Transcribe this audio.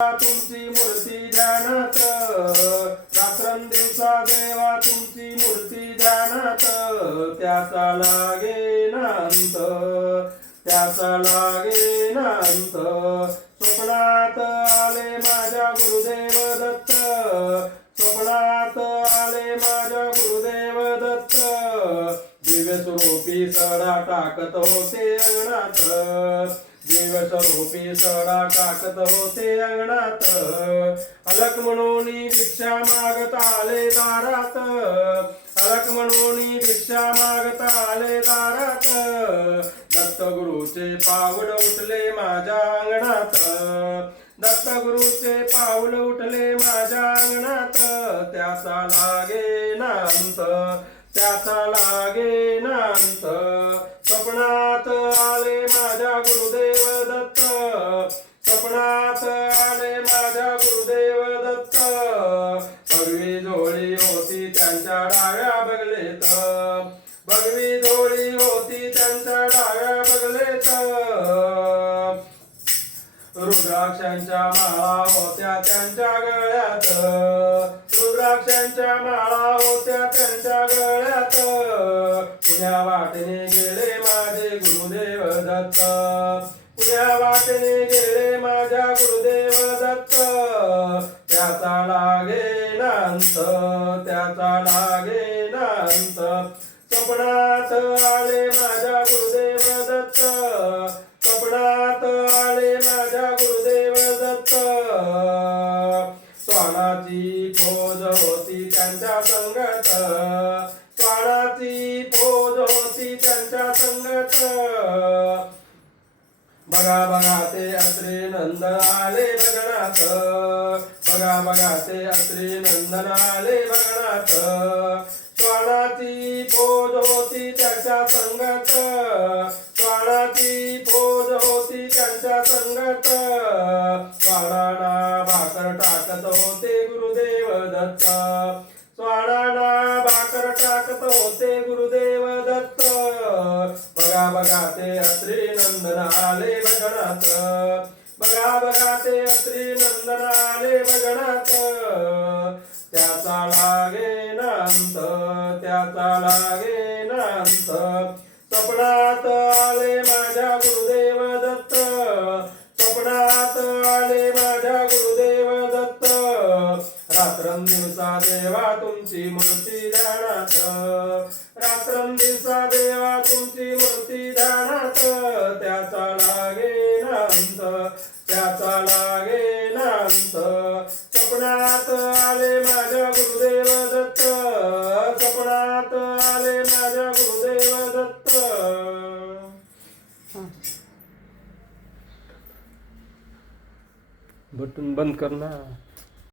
तुमची मूर्ती ध्यानात, रात्रंदिवसा देवा तुमची मूर्ती ध्यानात, त्याचा लागे अंत, त्याचा लागे अंत. स्वप्नात आले माझ्या गुरुदेव दत्त, स्वप्नात आले माझ्या गुरुदेव दत्त, दिव्य स्वरूपी सडा टाकत होते अंगणात, दिव्य स्वरूपी सडा टाकत होते अंगणात. अलक म्हणून भिक्षा मागत आले दारात, अलक म्हणून भिक्षा मागत आले दारात, दत्तगुरूचे पाऊल उठले माझ्या अंगणात, दत्तगुरूचे पाऊल उठले माझ्या अंगणात, त्याचा लागे अंत, त्याचा लागे अंत. स्वप्नात आले माझ्या गुरुदेव दत्त, स्वप्नात आले माझ्या गुरुदेव दत्त, भगवी झोळी होती त्यांच्या डाव्या बगलेत, भगवी झोळी होती त्यांच्या डाव्या बगलेत, रुद्राक्षांच्या माळा होत्या त्यांच्या गळ्यात, रुद्राक्षांच्या माळा होत्या त्यांच्या गळ्यात, पुण्या वाटेने गेले माझे गुरुदेव दत्त, पुण्या वाटेने गेले माझ्या गुरुदेव दत्त, त्याचा लागे अंत, त्याचा लागे अंत. स्वप्नात आले माझ्या गुरुदेव दत्त, स्वप्नात आले माझ्या गुरुदेव दत्त, स्वानाची फौज होती त्यांच्या संगत, स्वानाची फौज होती त्यांच्या संगत, बघा बघा ते अत्रे नंदन आले बगणात, बघा बघा ते अत्रे नंदन आले बगणात, स्वानाची फौज होती त्यांच्या संगत, स्वानाची फौज होती त्यांच्या संगत, स्वानांना भाकर टाकत होते गुरुदेव दत्त, स्वानांना भाकर टाकत होते गुरुदेव दत्त, बघा बघा ते अत्रे नंदन आले बगणात, बघा बघा ते अत्रे नंदन आले बगणात, त्याचा लागे अंत, त्याचा लागे अंत. स्वप्नात आले माझ्या गुरुदेव दत्त, स्वप्नात आले माझ्या गुरुदेव दत्त, रात्रंदिवसा देवा तुमची मूर्ती ध्यानात, रात्रंदिवसा देवा तुमची मूर्ती ध्यानात, त्याचा लागे अंत, त्याचा लागे अंत. स्वप्नात आले माझ्या गुरुदेव दत्त, स्वप्नात आले माझ्या गुरुदेव दत्त. बटन बंद करना.